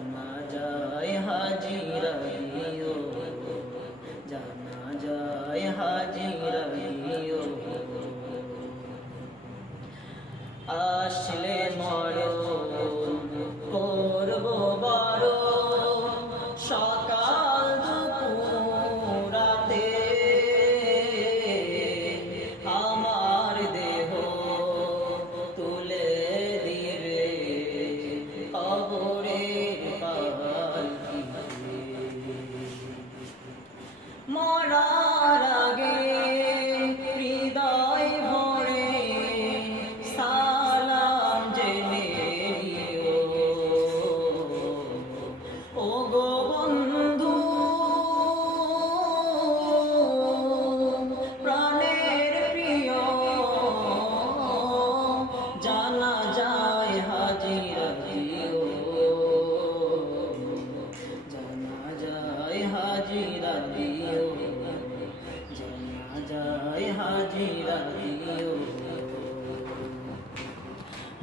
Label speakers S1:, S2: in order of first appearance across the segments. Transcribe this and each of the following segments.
S1: জানা যায় হাজিরা দিও। জানা যায় হাজিরা দিও। আসলে মরো more of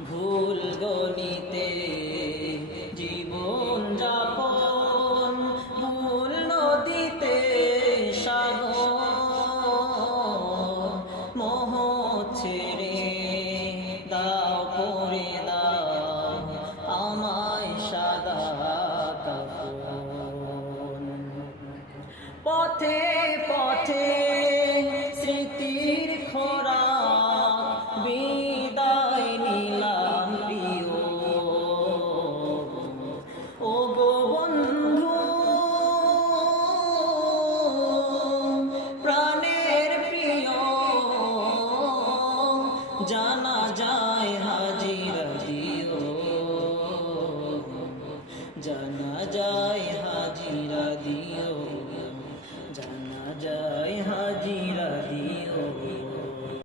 S1: ভুল গণিতে জানা